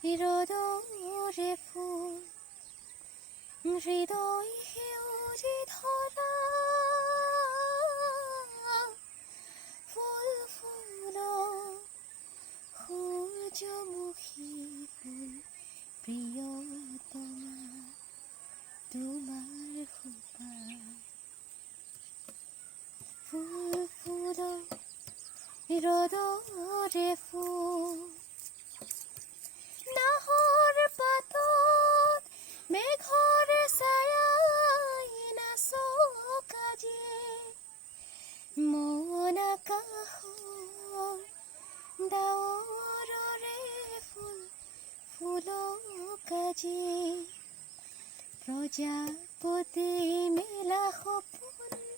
হৃদয়ৰে ফুল হৃদয় সেউজী ধৰা ফুল ফুল সূৰ্যমুখী ফুল প্ৰিয়তমা তোমাৰ খোপা ফুল ফুল হৃদয়ৰে ফুল নাহৰ পাতত মেঘৰ ছায়াই নাচক আজি মন আকাশৰ ডাৱৰৰে ফুল ফুলক আজি প্ৰজাপতি মেলা সপোন